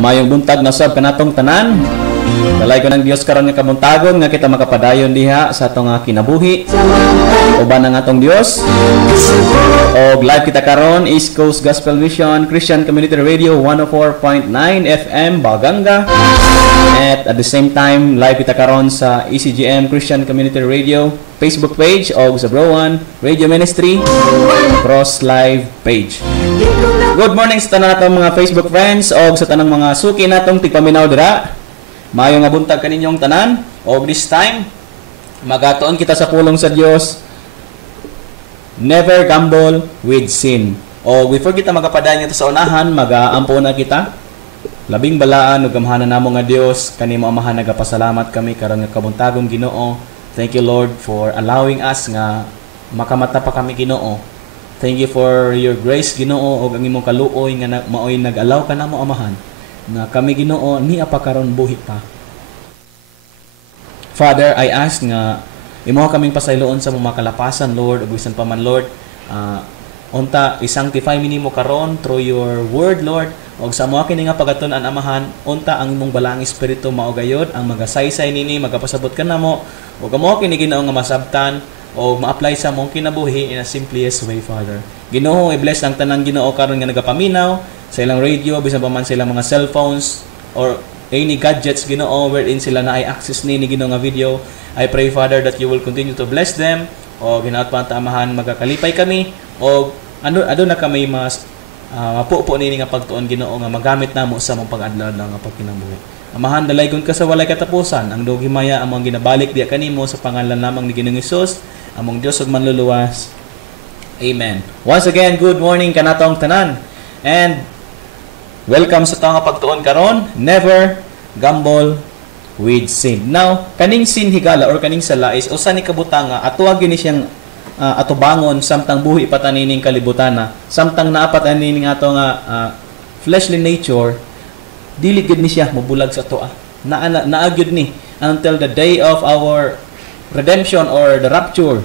Mayong buntag na sab kanatong tanan. Balay ko ng Dios karon nga kabuntagon nga kita makapadayon diha sa atong kinabuhi. Uban ang atong Dios. Og live kita karon East Coast Gospel Mission Christian Community Radio 104.9 FM Baganga. At the same time live kita karon sa ECGM Christian Community Radio Facebook page og sa Browan Radio Ministry Cross Live page. Good morning sa tanan natong mga Facebook friends og sa tanang mga suki natong tigpaminaw dira. Maayong nga buntag kaninyong tanan. Og this time magatuon kita sa pulong sa Dios. Never gamble with sin. O before kita magapadayon ito sa unahan, mag-aampo na kita. Labing balaan ug gamhanan namo nga Dios, kanimo amahan nagapasalamat kami karon nga kabuntagong Ginoo. Thank you Lord for allowing us nga makamata pa kami Ginoo. Thank you for your grace Ginoo ug ang imong kaluoy nga maoy nag-allow ka namo amahan nga kami Ginoo niya pa karon buhi pa. Father, I ask nga imo kaming pasayloon sa mga kalapasan Lord ug bisan pa man Lord unta i-sanctify mi nimo karon through your word Lord og sa mga kini nga pagatun-an amahan unta ang imong balang espiritu mao gayod ang magasaysay nini magapasabot kanamo ug amo kini Ginoo nga masabtan o ma-apply sa mong kinabuhi in a simplest way, Father. Ginoo, i-bless ang tanang Ginoo karon nga nagapaminaw sa ilang radio, bisan pa man sa ilang mga cellphones or any gadgets Ginoo wherein sila na ay access ni Ginoo nga video. I pray, Father, that you will continue to bless them o ginaot pa ang tamahan magakalipay kami o ano na kami mas mapupo nini nga pagtuon Ginoo nga magamit namo sa mong pag-adlaw nga pagkinabuhi. Amahan, dalaygon ka sa walay katapusan. Ang dogimaya among ginabalik diya kanimo sa pangalan lamang ni Ginoong Hesus, among Dios ug manluluwas. Amen. Once again, good morning kanatong tanan. And welcome sa tawong pagtuon karon, never gamble with sin. Now, kaning sin higala or kaning sala is usa ni kabutanga atuwa gini siyang atubangon samtang buhi patanining kalibutana, samtang naapat anining ato nga fleshly nature. Dili gid ni siya mobulag sa toa. Naagyud ni until the day of our redemption or the rapture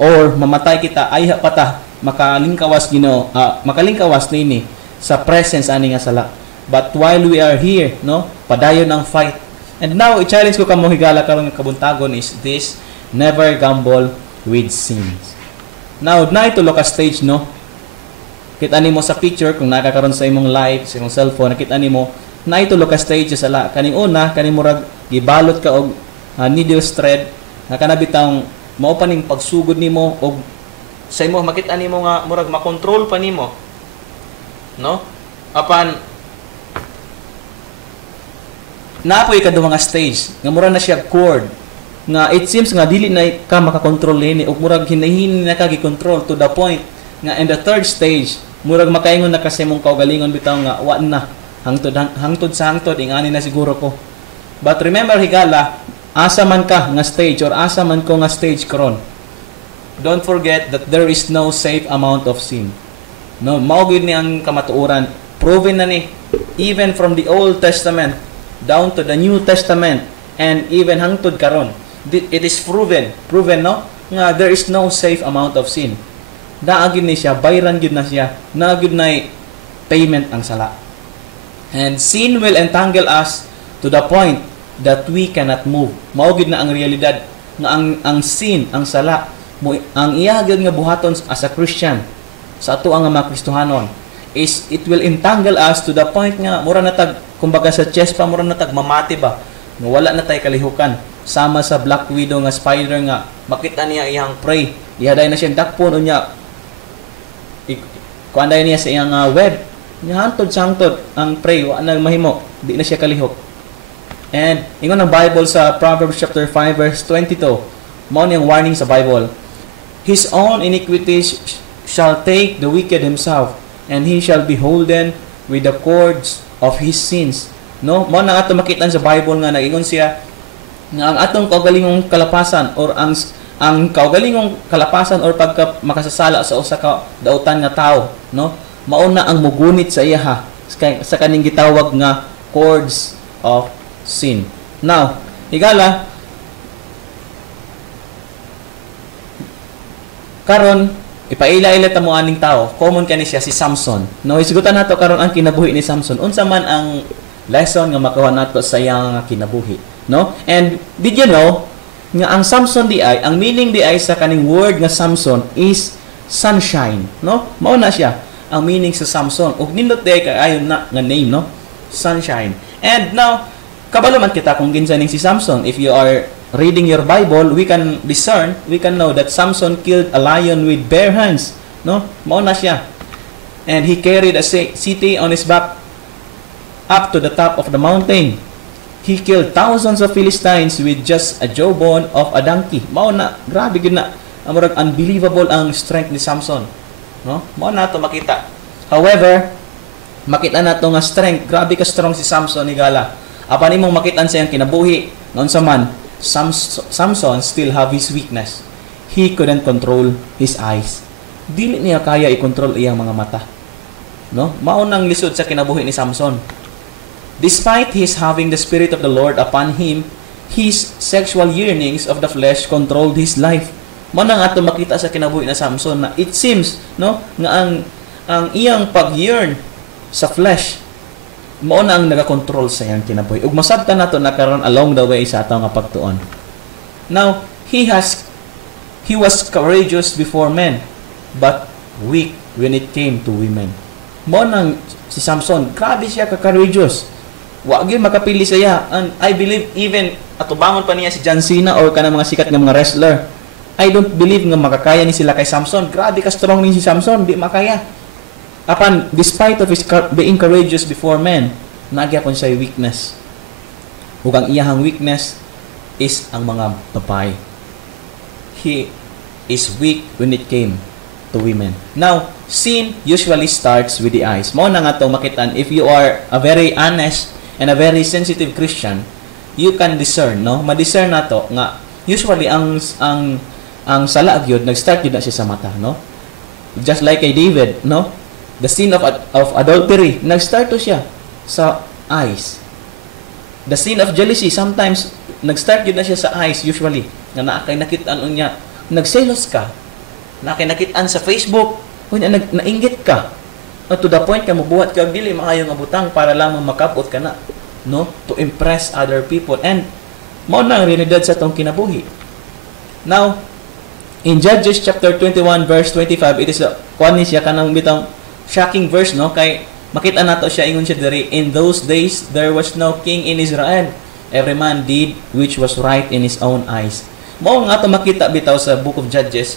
or mamatay kita ay pata makalingkawas Ginoo makalingkawas nini sa presence ani nga sala. But while we are here, no, padayon ang fight. And now i-challenge ko kamo higala karon nga kabuntagon is this: never gamble with sins. Now na ito loka stage, no. Kita nimo sa picture kung nakakaron sa imong live sa imong cellphone, nakita nimo na ito loka stage sa la. Kaning una kaning murag gibalot ka og needle thread nga kanabitang mao pa ning pagsugod nimo og sa imo makita nimo nga murag makontrol pa nimo, no, apan napoy kaduha nga stage nga mura na siya cord nga it seems nga dili na ka makakontrol ni og murag hinahin na ka gi-control to the point nga in the third stage murag makaingon na kasi mong kaugalingon bitaw nga wa na hangtod sa hangtod ingani na siguro ko. But remember higala, asa man ka nga stage or asa man ko nga stage karon, don't forget that there is no safe amount of sin. No, mao gyud ni ang kamatuoran, proven na ni even from the Old Testament down to the New Testament and even hangtod karon. It is proven no nga there is no safe amount of sin. Naagid ni siya, bayran gyud na siya, naagid na payment ang sala. And sin will entangle us to the point that we cannot move. Mao gyud na ang realidad nga ang sin, ang sala, ang iya gyud nga buhaton as a Christian sa ato ang mga Kristohanon is it will entangle us to the point nga mura na tag kumbaga sa chest pa mura na tag mamati ba nga wala na tay kalihukan sama sa Black Widow nga spider nga makita niya iyang prey ihaday na siya dakpon unya kuanday niya sa iyang web nya hantod ang prey wa na mahimo di na siya kalihok. And ingon ang Bible sa Proverbs chapter 5 verse 22 mao niyang warning sa Bible, his own iniquities shall take the wicked himself and he shall be holden with the cords of his sins. No, mo na ato makitan sa Bible nga nagingon siya nga ang atong kaugalingong kalapasan or ang kaugalingong kalapasan or pagka makasasala sa usa ka dautan nga tao, no, mauna ang mugunit sa iya sa kaning gitawag nga cords of sin. Now, higala karon ipaila-ila ta mo aning tao, common kani siya si Samson. No, isgutan nato karon ang kinabuhi ni Samson. Unsa man ang lesson nga makuha nato sa iyang kinabuhi, no? And did you know nga ang Samson di ay, ang meaning di ay sa kaning word nga Samson is sunshine, no? Mao na siya ang meaning sa Samson. Ug nindot di ay kaayon na nga name, no? Sunshine. And now kabalo man kita kung kinsa ning si Samson. If you are reading your Bible, we can discern, we can know that Samson killed a lion with bare hands, no? Mao na siya. And he carried a city on his back up to the top of the mountain. He killed thousands of Philistines with just a jawbone of a donkey. Mao na, grabe gid na. Amurag unbelievable ang strength ni Samson, no? Mao na to makita. However, makita nato nga strength, grabe ka strong si Samson ni gala. Apan imong makita sa iyang kinabuhi, noon sa man, Samson still have his weakness. He couldn't control his eyes. Dili niya kaya i-control iyang mga mata, no? Mao nang lisod sa kinabuhi ni Samson. Despite his having the Spirit of the Lord upon him, his sexual yearnings of the flesh controlled his life. Mao nang ato makita sa kinabuhi ni Samson na it seems, no, nga ang iyang pag-yearn sa flesh mao na ang nagakontrol sa iyang kinabuhi. Ug masabtan nato na karon along the way sa ato nga pagtuon. Now, he was courageous before men, but weak when it came to women. Mao nang si Samson, grabe siya ka-courageous. Wa gyud makapili sa iya. And I believe even atubangon pa niya si John Cena or kanang mga sikat nga mga wrestler. I don't believe nga makakaya ni sila kay Samson. Grabe ka strong ni si Samson, di makaya. Apan despite of his being courageous before men, nagya kon siya weakness. Ug ang iyahang weakness is ang mga babae. He is weak when it came to women. Now, sin usually starts with the eyes. Mao na nga to makitan, if you are a very honest and a very sensitive Christian, you can discern, no? Ma-discern nato nga usually ang sala gyud nag-start gyud na siya sa mata, no? Just like kay David, no? The sin of adultery, nag-start to siya sa eyes. The sin of jealousy, sometimes nag-start gyud na siya sa eyes usually. Nga naa kay nakit-an unya, nagselos ka. Nakinakitaan sa Facebook, kunya nainggit ka. To the point ka mubuhat ka dili maayo nga butang para lamang makabot ka na, no? To impress other people. And mao na ang realidad sa tong kinabuhi. Now, in Judges chapter 21 verse 25, it is kuan siya kanang bitang shocking verse, no? Kay makita nato siya ingon siya diri, in those days there was no king in Israel. Every man did which was right in his own eyes. Mao nga to makita bitaw sa book of Judges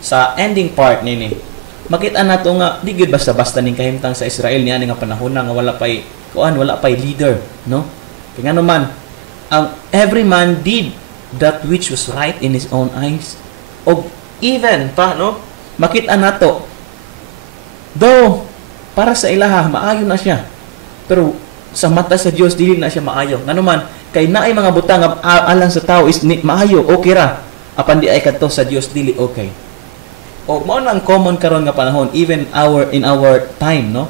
sa ending part nini. Makita nato nga di gyud basta-basta ning kahimtang sa Israel niya nga panahon nga wala pay leader, no? Kaya nga naman ang every man did that which was right in his own eyes. O even pa, no? Makita nato though para sa ilaha maayo na siya, pero sa mata sa Dios dili na siya maayo. Nga naman kay naay mga butang alang sa tao is maayo, okay ra. Apan di ay kadto sa Dios dili okay. O mao nang common karon nga panahon, even in our time, no?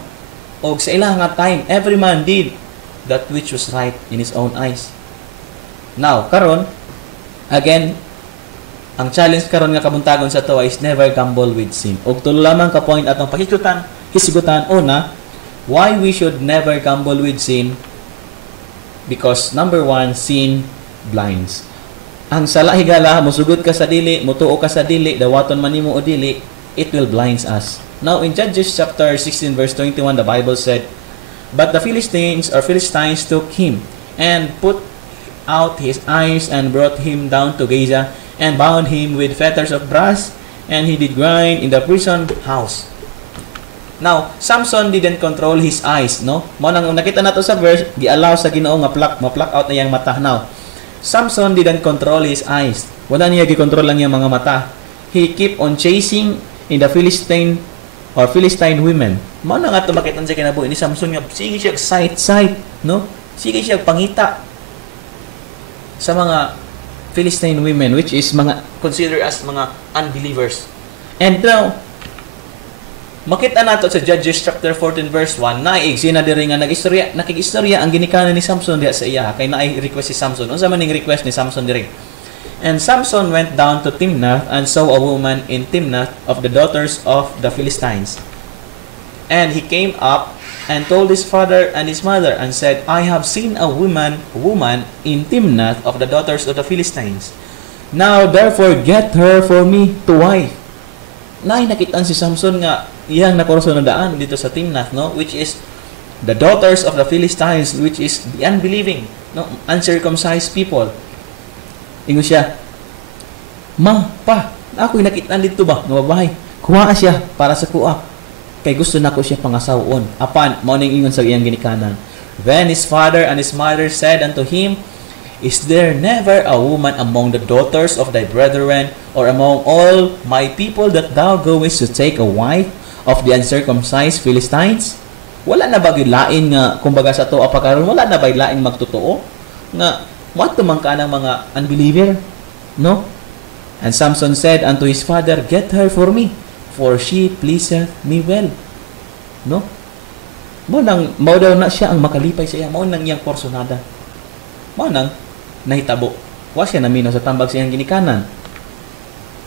O sa ilang nga time, every man did that which was right in his own eyes. Now, karon again, ang challenge karon nga kabuntagon sa to is never gamble with sin. Og tulo lamang ka point atong hisigutan una, why we should never gamble with sin? Because number one, sin blinds. Ang sala higala, musugod ka sa dili, mutuo ka sa dili, dawaton man nimo o dili, it will blinds us. Now in Judges chapter 16 verse 21, the Bible said, but the Philistines took him and put out his eyes and brought him down to Gaza and bound him with fetters of brass, and he did grind in the prison house. Now, Samson didn't control his eyes, no? Mo nang nakita nato sa verse, gi-allow sa Ginoo nga ma-pluck out na yang mata. Now, Samson didn't control his eyes. Wala niya gi-control lang yang mga mata. He keep on chasing in the Philistine women. Mo nang ato makita sa kinabuhi ni Samson nga sige siya sight, no? Sige siya pangita sa mga Philistine women, which is mga considered as mga unbelievers. And now, makita nato sa Judges chapter 14 verse 1, naig sina diri nga nakig-istorya ang ginikanan ni Samson diha sa iya, kay naay request si Samson. Unsa man ning request ni Samson diri? And Samson went down to Timnath and saw a woman in Timnath of the daughters of the Philistines. And he came up and told his father and his mother, and said, I have seen a woman in Timnath of the daughters of the Philistines. Now therefore get her for me to wife. Nakitaan si Samson nga iyang nakorsunodaan dito sa Timnath, no, which is the daughters of the Philistines, which is the unbelieving, no, uncircumcised people. Ingon siya, Ma, pa, ako'y nakitaan dito ba, nga babae. Kuha siya para sa kuha. Kay gusto na ko siya pangasawon. Apan, mauning ingon sa iyang ginikanan. Then his father and his mother said unto him, Is there never a woman among the daughters of thy brethren, or among all my people, that thou goest to take a wife of the uncircumcised Philistines? Wala na ba lain nga, kumbaga sa to apakaron, wala na ba lain magtotoo? Nga, what man ka ng mga unbeliever? No? And Samson said unto his father, Get her for me, for she pleaseth me well. No? Mao daw na siya ang makalipay sa iya. Mao nang iyang porsunada. Mao nang nahitabo. Wa siya naminaw sa tambag sa iyang ginikanan.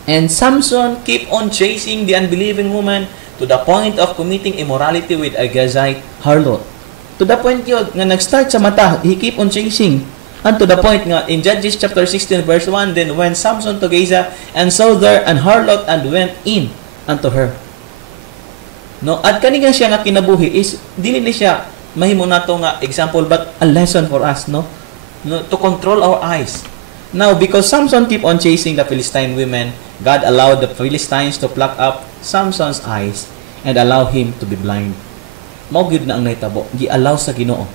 And Samson keep on chasing the unbelieving woman to the point of committing immorality with a Gazite harlot. To the point yun, nga nag-start sa mata, he keep on chasing. And to the point nga, in Judges chapter 16 verse 1, Then went Samson to Gaza, and saw there an harlot, and went in unto her. No, at kanilang siya nga kinabuhi is dili ni siya mahimo nato nga example, but a lesson for us, no, to control our eyes. Now, because Samson keep on chasing the Philistine women, God allowed the Philistines to pluck up Samson's eyes and allow him to be blind. Mao gyud na ang nahitabo, gi-allow sa Ginoo.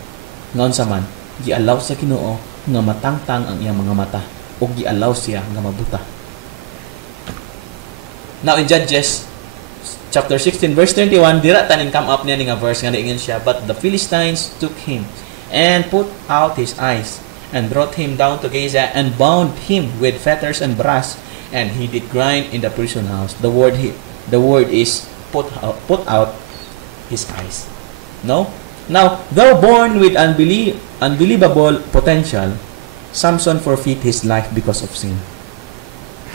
Ngaon sa man, gi-allow sa Ginoo nga matangtang ang iyang mga mata, o gi-allow siya nga mabuta. Now in Judges chapter 16 verse 21, dira taning come up niya nga verse nga niingon siya, But the Philistines took him and put out his eyes, and brought him down to Gaza, and bound him with fetters and brass, and he did grind in the prison house. The word is put out his eyes. No? Now, though born with unbelievable potential, Samson forfeit his life because of sin.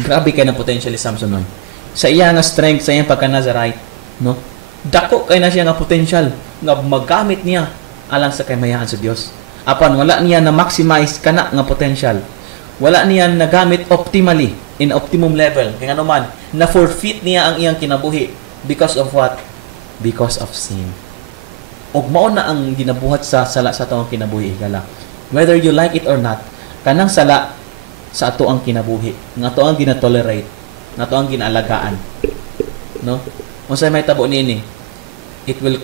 Grabe kay na potential ni Samson nun. Sa iya nga strength, sa iyang pagka-Nazarite, no? Dako kay na siya nga potential nga magamit niya alang sa kayamayan sa Dios. Apan wala niya na maximize kana nga potential. Wala niya nagamit optimally, in optimum level. Kaya naman, na forfeit niya ang iyang kinabuhi because of what? Because of sin. Og mao na ang ginabuhat sa sala sa atong kinabuhi igala. Whether you like it or not, kanang sala sa ato ang kinabuhi, nga ato ang ginatolerate, nga ato ang ginaalagaan. No? Unsay may tabo niini, it will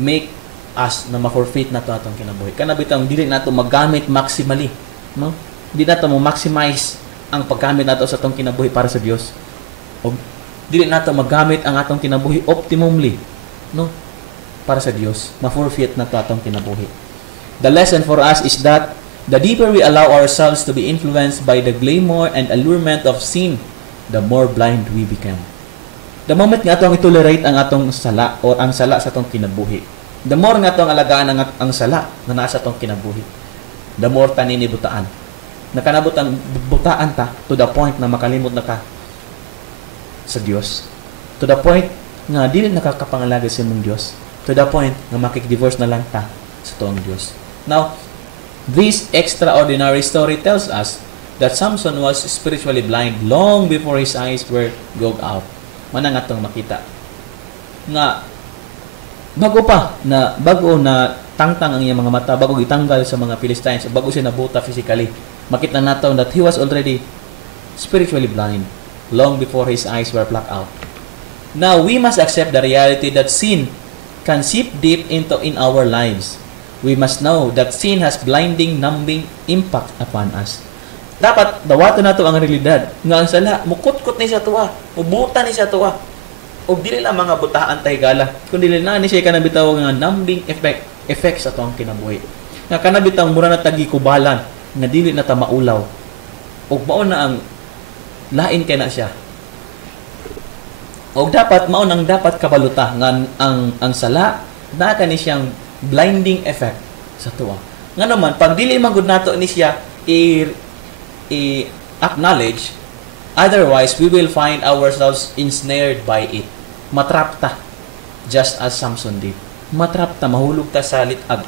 make us na ma-forfeit na to atong kinabuhi. Kana bitang dili nato magamit maximally, no? Di nato mo maximize ang paggamit nato sa atong kinabuhi para sa Dios. O dili nato magamit ang atong kinabuhi optimumly, no? Para sa Dios, ma-forfeit na to atong kinabuhi. The lesson for us is that the deeper we allow ourselves to be influenced by the glamour and allurement of sin, the more blind we become. The moment nga atong itolerate ang atong sala or ang sala sa atong kinabuhi, the more nga atong alagaan ang sala na nasa atong kinabuhi, the more tanin ni butaan. Nakanabutan butaan ta to the point na makalimot na ka sa Dios. To the point nga dili nakakapangalaga sa imong Dios. To the point na makik-divorce na lang ta sa tuong Dios. Now, this extraordinary story tells us that Samson was spiritually blind long before his eyes were gouged out. Manang atong makita nga bago na tangtang ang iyang mga mata, bago gitanggal sa mga Philistines, bago siya nabuta physically, makita natin that he was already spiritually blind long before his eyes were plucked out. Now, we must accept the reality that sin can seep deep in our lives. We must know that sin has blinding, numbing impact upon us. Dapat dawato nato ang realidad nga ang sala mukot-kot ni sa tuwa, mubuta ni sa tuwa. O dili lang mga butaan tay gala, kundi na ni siya kanabitaw nga numbing effects sa atong kinabuhi. Nga kanabitaw mura na tagikubalan nga dili na ta maulaw. Og mao na ang lain kay na siya. Og dapat mao nang dapat kabaluta nga ang sala na kani siyang blinding effect sa tuwa. Nga naman pag dili magud nato ni siya acknowledge, otherwise we will find ourselves ensnared by it. Matrap ta just as Samson did. matrap ta, mahulog ta sa litag.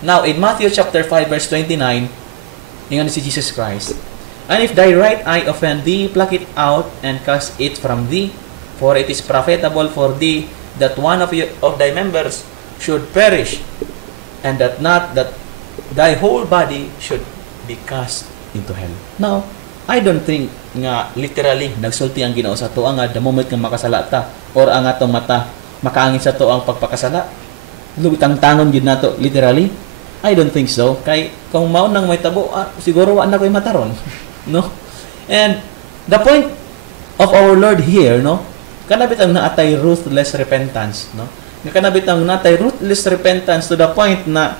Now, in Matthew chapter 5 verse 29, ingon si Jesus Christ, "And if thy right eye offend thee, pluck it out and cast it from thee, for it is profitable for thee that one of thy members should perish, and that not that thy whole body should be cast into hell." Now, I don't think nga literally nagsulti ang Ginoo sa tuwa nga the moment nga makasala ta or ang atong mata makaangin sa to ang pagpakasala. Lubitang tangon gid nato literally. I don't think so. Kay kung mao nang may tabo, siguro wa na koy mataron, no? And the point of our Lord here, no? Kanabit ang naatay ruthless repentance, no? Kanabit ang naatay ruthless repentance to the point na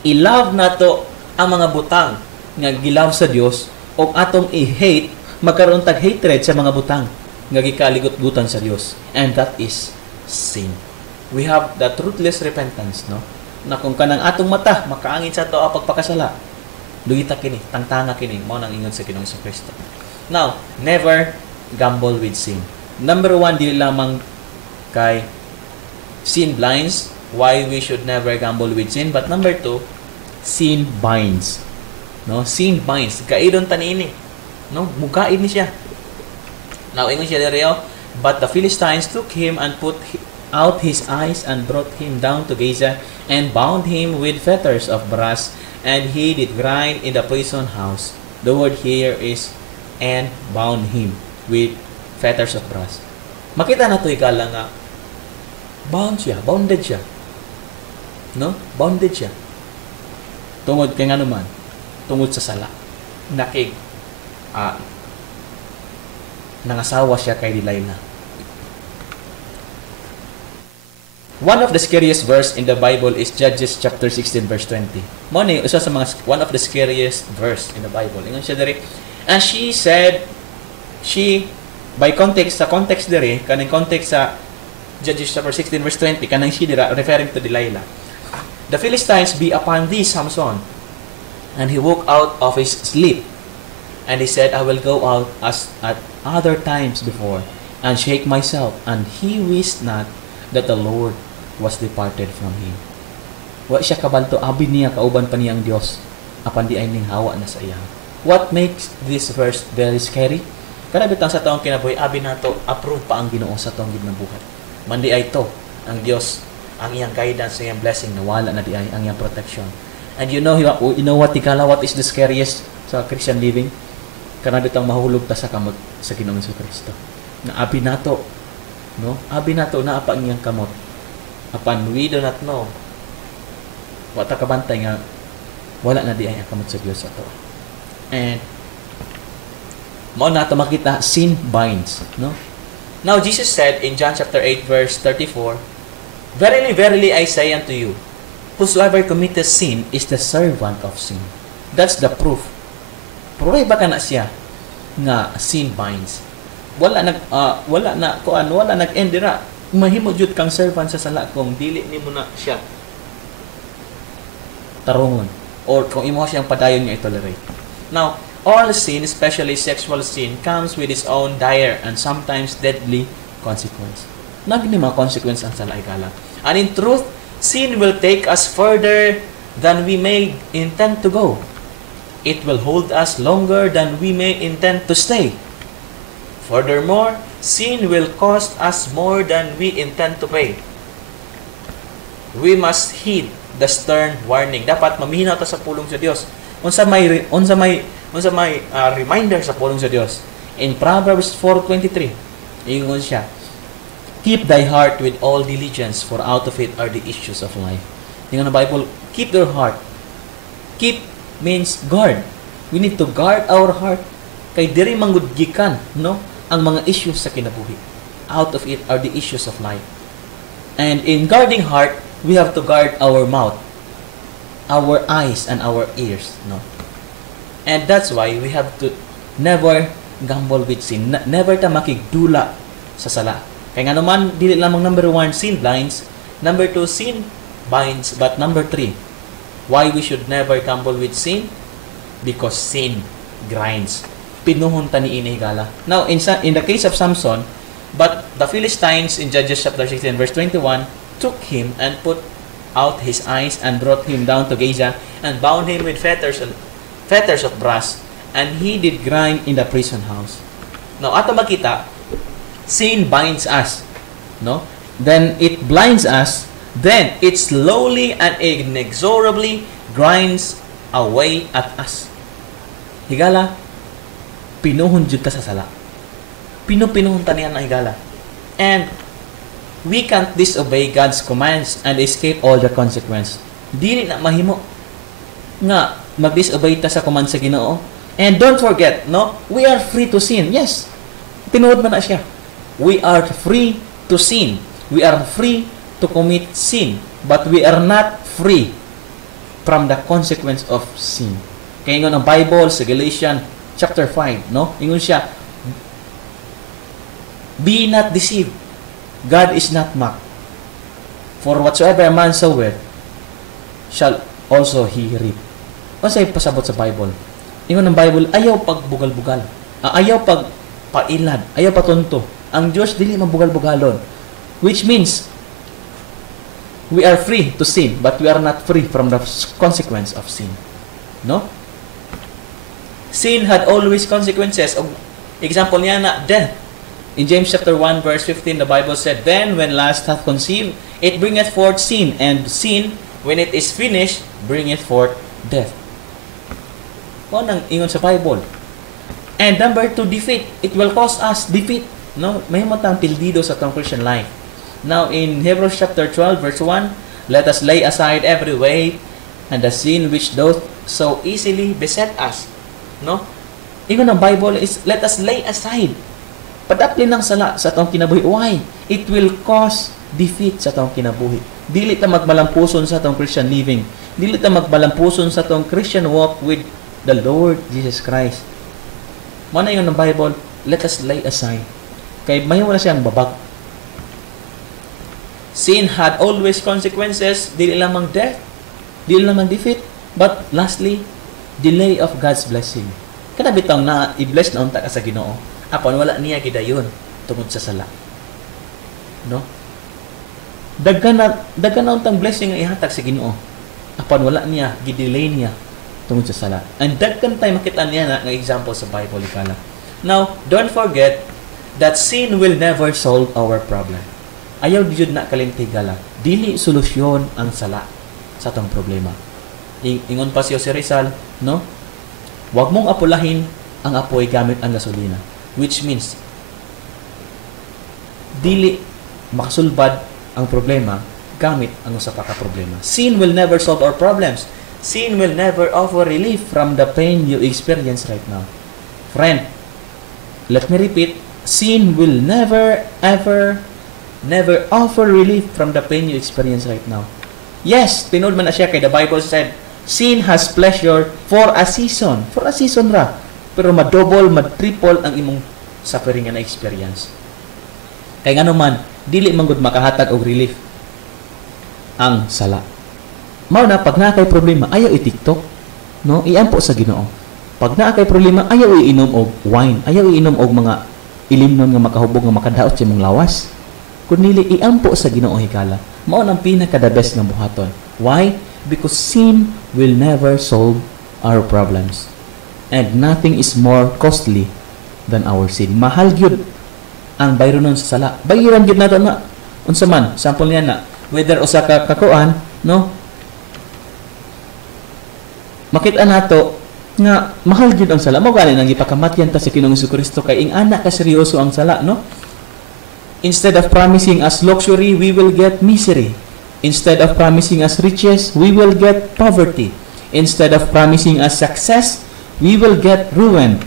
i-love nato ang mga butang nga gilaw sa Dios o atong i-hate, magkaroon tag hatred sa mga butang nga gikaligot-gutan sa Dios. And that is sin. We have that ruthless repentance, no? Na kung kanang atong mata makaangin sa to pagpakasala, dugita kini, tangtanga kini, mao nang ingon sa Ginoong Kristo. Now, never gamble with sin. Number 1, dili lamang kay sin blinds, why we should never gamble with sin, but number 2, sin binds. No, sin binds. Kaidon tanini. No, mugaid ni siya. Now, ingon siya diriyo, "But the Philistines took him and put out his eyes and brought him down to Gaza and bound him with fetters of brass, and he did grind in the prison house." The word here is "and bound him with fetters of brass." Makita na to ikala nga bounded siya. No? Bounded siya. Tungod kay ngano man, tungod sa sala. Nangasawa siya kay Delilah. One of the scariest verse in the Bible is Judges chapter 16 verse 20. Mo ni usa sa mga one of the scariest verse in the Bible. Ingon siya diri, and she said, by context, sa context diri, kaning context sa Judges chapter 16 verse 20, kanang she dira referring to Delilah. "The Philistines be upon thee, Samson." And he woke out of his sleep, and he said, "I will go out as at other times before, and shake myself." And he wist not that the Lord was departed from him. Wa siya kabalto, abi niya kauban pa niya ang Dios, apan di ay ning hawa na sa iya. What makes this verse very scary? Kada bitang sa taong kinabuhi, abi nato approve pa ang Ginoo sa taong ginabuhat. Mandi ay to ang Dios, ang iyang guidance, ang iyang blessing, nawala na di ay ang iyang protection. And you know what tikala, what is the scariest sa Christian living? Kana bitang mahulog ta sa kamot sa Ginoong Kristo. Na abi nato, no? Abi nato na apa ang iyang kamot. Apan we do not know. Wa ta kabantay nga wala na di ay ang kamot sa Dios ato. And mao na to makita sin binds, no? Now Jesus said in John chapter 8 verse 34, "Verily, verily I say unto you, whosoever committeth sin is the servant of sin." That's the proof. Prueba ka na siya nga sin binds. Wala nag-end dira. Mahimo jud kang servant sa sala kung dili nimo na siya tarungon or kung imo siyang padayon nga i-tolerate. Now, all sin, especially sexual sin, comes with its own dire and sometimes deadly consequence. Nagni mga consequence ang sala ikala. And in truth, sin will take us further than we may intend to go. It will hold us longer than we may intend to stay. Furthermore, sin will cost us more than we intend to pay. We must heed the stern warning. Dapat mamihinaw ta sa pulong sa Dios. Unsa may reminder sa pulong sa Dios. In Proverbs 4:23, ingon siya, "Keep thy heart with all diligence, for out of it are the issues of life." Ingon na Bible, keep your heart. Keep means guard. We need to guard our heart. Kay diri manggudgikan, no? Ang mga issues sa kinabuhi. Out of it are the issues of life. And in guarding heart, we have to guard our mouth, our eyes, and our ears, no? And that's why we have to never gamble with sin. Never ta makigdula sa sala. Kaya nga naman, dili lamang number 1, sin blinds. Number 2, sin binds. But number 3, why we should never gamble with sin? Because sin grinds. Pinuhon ta ni inihigala. Now, in the case of Samson, but the Philistines in Judges chapter 16 verse 21, took him and put out his eyes and brought him down to Gaza and bound him with fetters of brass, and he did grind in the prison house. Now, ato makita, sin binds us, no? Then it blinds us, then it slowly and inexorably grinds away at us. Higala, pinuhon jud ta sa sala. Pinuhon ta niya na higala. And we can't disobey God's commands and escape all the consequence. Dili na mahimo nga mag-disobey ta sa command sa Ginoo. And don't forget, no? We are free to sin. Yes. Tinuod man na siya. We are free to sin. We are free to commit sin. But we are not free from the consequence of sin. Kaya ingon ang Bible sa Galatians chapter 5, no? Ingon siya, be not deceived. God is not mocked. For whatsoever a man soweth, shall also he reap. Ano sa'yo pasabot sa Bible? Ingon ng Bible, ayaw pagbugal-bugal. Ayaw pagpailad. Ayaw patunto. Ang Diyos dili mabugal-bugalon. Which means, we are free to sin, but we are not free from the consequence of sin. No? Sin had always consequences. Example niya na death. In James chapter 1 verse 15, the Bible said, then when lust hath conceived, it bringeth forth sin, and sin, when it is finished, bringeth forth death. Kung anong ingon sa Bible. And number 2, defeat. It will cause us defeat. No? May matang pildido sa itong Christian life. Now, in Hebrews chapter 12 verse 1, let us lay aside every weight and the sin which doth so easily beset us. No? Ingon ng Bible is, let us lay aside. Padaplin ng sala sa itong kinabuhi. Why? It will cause defeat sa itong kinabuhi. Dili ta magmalampuson sa itong Christian living. Dili ta magmalampuson sa itong Christian walk with the Lord Jesus Christ. Mana yun ng Bible, let us lay aside. Kaya may wala siyang babag. Sin had always consequences, dili lamang death, dili lamang defeat, but lastly, delay of God's blessing. Kana bitang na i-bless na unta ka sa Ginoo, apon wala niya gidayon tungod sa sala. No? Daghan na untang blessing nga ihatag sa Ginoo, apon wala niya gidelay niya tungod sa sala. And daghan tay makita niya na nga example sa Bible ikala. Now, don't forget that sin will never solve our problem. Ayaw jud na kalimtigala. Dili solusyon ang sala sa atong problema. Ingon pa si Rizal, no? Huwag mong apulahin ang apoy gamit ang gasolina. Which means, dili makasulbad ang problema gamit ang usa pa ka problema. Sin will never solve our problems. Sin will never offer relief from the pain you experience right now. Friend, let me repeat, sin will never offer relief from the pain you experience right now. Yes, tinod man na siya kay the Bible said, sin has pleasure for a season. For a season ra. Pero madouble, madtriple ang imong suffering na experience. Kaya nga naman, dili man gud makahatag og relief ang sala. Mao na pag naa kay problema, ayaw i-TikTok, no? Iampo sa Ginoo. Pag naa kay problema, ayaw iinom og wine, ayaw iinom og mga ilimnon nga makahubog nga makadaot sa imong lawas. Kunili iampo sa Ginoo higala. Mao nang pinaka the best nga buhaton. Why? Because sin will never solve our problems. And nothing is more costly than our sin. Mahal gyud ang bayronon sa sala. Bayiran gyud nato na. Unsa man, sample niya na, whether usa ka kakuan, no? Makita nato nga mahal gyud ang sala. Mao gani nang ipakamatyan ta sa Ginoong Jesucristo kay ing anak ka seryoso ang sala, no? Instead of promising us luxury, we will get misery. Instead of promising us riches, we will get poverty. Instead of promising us success, we will get ruin.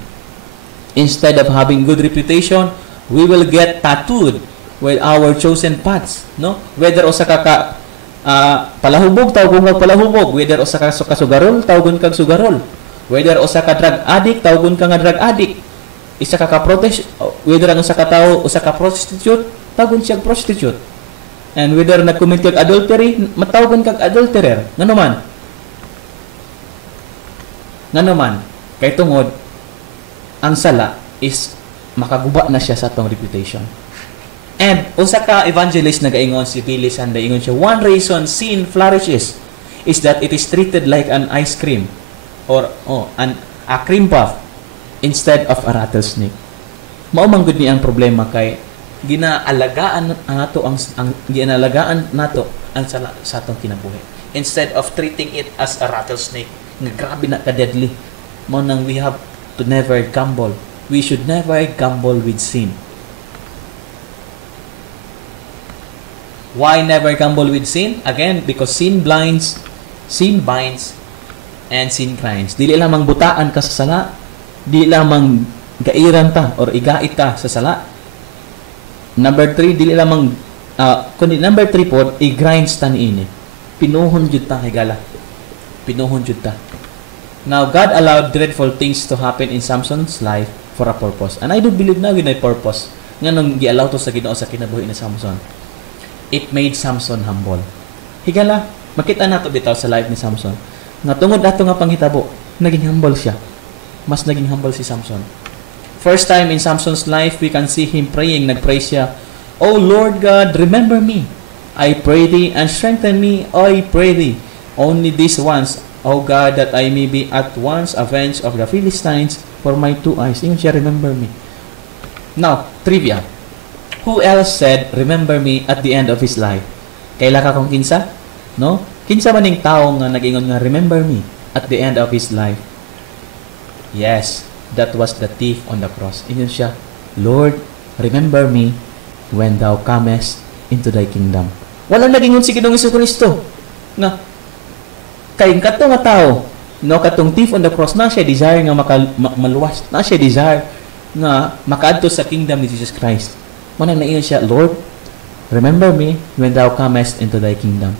Instead of having good reputation, we will get tattooed with our chosen paths. No? Whether usa ka palahubog, tawgon kag palahubog. Whether usa ka sugarol, tawgon kag sugarol. Whether usa ka drug addict, tawgon ka nga drug addict. Isa ka whether ang usa ka tawo, usa ka prostitute, tawgon siya prostitute. And whether nag-commit kag adultery, matawgon kag adulterer. Ngano man, kay tungod ang sala is makaguba na siya sa atong reputation. And unsa ka evangelist nagaingon si Billy Sunday, ingon siya, one reason sin flourishes is that it is treated like an ice cream or a cream puff instead of a rattlesnake. Mao man gud ni ang problema kay ginalagaan nato ang ginalagaan nato ang sa atong kinabuhi instead of treating it as a rattlesnake nga grabe na ka deadly. Mao nang we have to never gamble. We should never gamble with sin. Why never gamble with sin? Again, because sin blinds, sin binds, and sin grinds. Dili lamang butaan ka sa sala, di lamang gairan ta or igait ta sa sala. Number 3, dili lamang kundi number 3 po, i-grinds ta niini. Pinuhon jud ta higala. Pinuhon jud ta. Now, God allowed dreadful things to happen in Samson's life for a purpose. And I do believe na yun ay purpose. Nga nung gi-allow to sa Ginoo sa kinabuhi ni Samson. It made Samson humble. Higala, makita nato bitaw sa life ni Samson. Nga tungod ato nga panghitabo, naging humble siya. Mas naging humble si Samson. First time in Samson's life, we can see him praying. Nag-pray siya, "O Lord God, remember me. I pray thee and strengthen me. I pray thee. Only this once, O God, that I may be at once avenged of the Philistines for my 2 eyes." Ingon siya, remember me. Now, trivia. Who else said, remember me at the end of his life? Kaila ka kung kinsa? No? Kinsa man ning tao nga nag-ingon nga, remember me at the end of his life? Yes, that was the thief on the cross. Ingon siya, Lord, remember me when thou comest into thy kingdom. Walang nag-ingon si Ginoong Jesucristo nga, kay kato nga tao, no, katong thief on the cross, na siya desire nga maluwas, na siya desire nga makaadto sa kingdom ni Jesus Christ. Manang naiyon siya, Lord, remember me when thou comest into thy kingdom.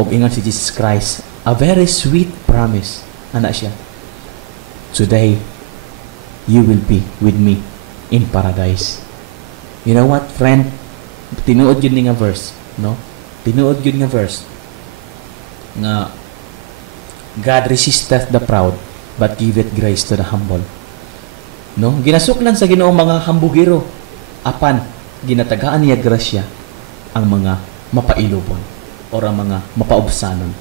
O ingon si Jesus Christ, a very sweet promise. Ana siya, today, you will be with me in paradise. You know what, friend? Tinuod yun nga verse, no? Tinuod yun nga verse nga God resisteth the proud, but giveth grace to the humble. No, ginasuklan sa Ginoo mga hambugiro, apan ginatagaan niya grasya ang mga mapailubon o ang mga mapaubsanon.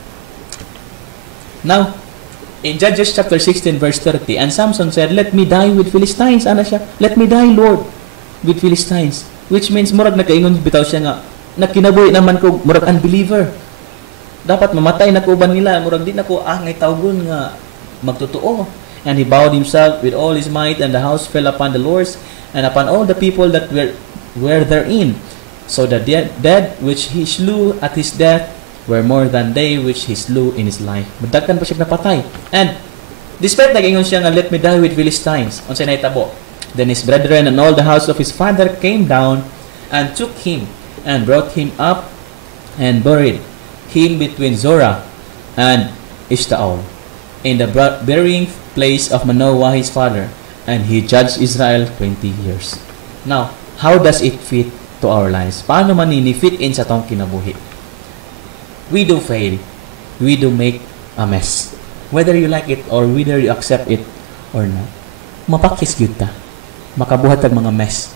Now, in Judges chapter 16 verse 30, and Samson said, "Let me die with Philistines." Ana siya, "Let me die, Lord, with Philistines." Which means murag nakaingon bitaw siya nga, nakinabuhi naman ko murag unbeliever. Dapat mamatay na ko uban nila, murag di na ko ngay tawgon nga magtotoo. And he bowed himself with all his might, and the house fell upon the lords and upon all the people that were therein. So the dead which he slew at his death were more than they which he slew in his life. Madagkan pa siya napatay. And despite nag-ingon siya nga, "Let me die with Philistines," unsay nahitabo? Then his brethren and all the house of his father came down and took him and brought him up and buried him between Zorah and Eshtaol in the burying place of Manoah his father, and he judged Israel 20 years. Now, how does it fit to our lives? Paano man ini-fit in sa tong kinabuhi? We do fail. We do make a mess. Whether you like it or whether you accept it or not. Mapakis gyud ta. Makabuhat ang mga mess.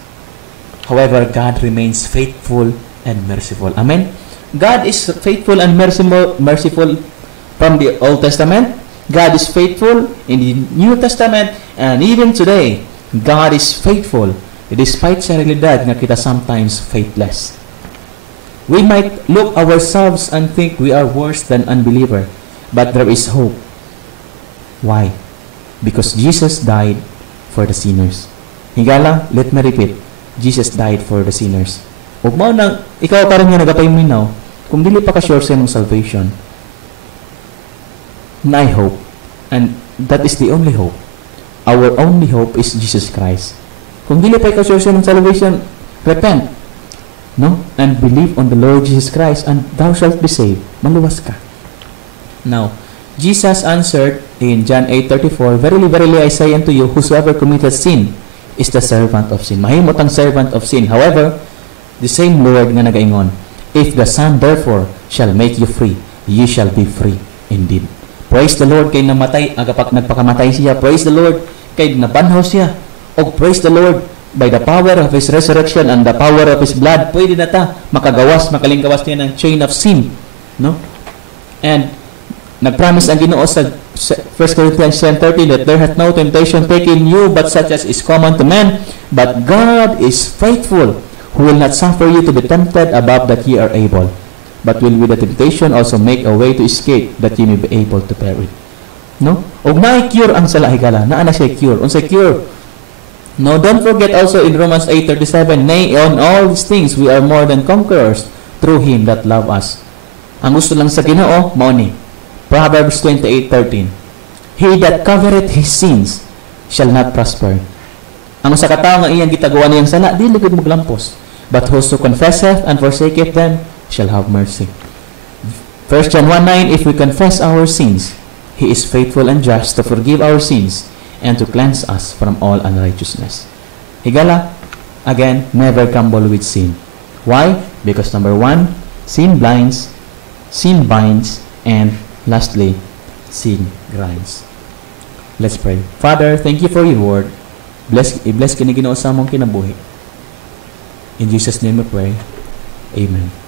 However, God remains faithful and merciful. Amen? God is faithful and merciful from the Old Testament. God is faithful in the New Testament, and even today, God is faithful despite sa realidad nga kita sometimes faithless. We might look ourselves and think we are worse than unbeliever, but there is hope. Why? Because Jesus died for the sinners. Higala, let me repeat, Jesus died for the sinners. Ug mao nang ikaw karon nga nagapaminaw, kung dili pa ka sure sa imong salvation, na I hope, and that is the only hope. Our only hope is Jesus Christ. Kung dili pa ikaw sure sa imong salvation, repent, no, and believe on the Lord Jesus Christ, and thou shalt be saved. Maluwas ka. Now, Jesus answered in John 8:34, "Verily, verily, I say unto you, whosoever committeth sin is the servant of sin." Mahimot ang servant of sin. However, the same Lord nga nagaingon, "If the Son therefore shall make you free, ye shall be free indeed." Praise the Lord kay nagpakamatay siya. Praise the Lord kay nabanhaw siya. O praise the Lord by the power of His resurrection and the power of His blood, pwede na ta makagawas, makalingkawas niya ng chain of sin. No? And nagpromise ang Ginoo sa 1 Corinthians 10:13 that there hath no temptation taken you but such as is common to men, but God is faithful, who will not suffer you to be tempted above that ye are able, but will with the temptation also make a way to escape that ye may be able to bear it. No? Og naay cure ang sala higala, naa na siya cure. Unsay cure? No, don't forget also in Romans 8:37, nay, on all these things we are more than conquerors through Him that love us. Ang gusto lang sa Ginoo mao ni Proverbs 28:13. He that covereth his sins shall not prosper. Ang sa katawo nga iyang gitagawa niyang sala, dili gid maglampos. But whoso confesseth and forsaketh them shall have mercy. 1 John 1:9, if we confess our sins, He is faithful and just to forgive our sins and to cleanse us from all unrighteousness. Higala, again, never gamble with sin. Why? Because number 1, sin blinds, sin binds, and lastly, sin grinds. Let's pray. Father, thank you for your word. I-bless kini Ginoo sa among kinabuhi. In Jesus' name we pray. Amen.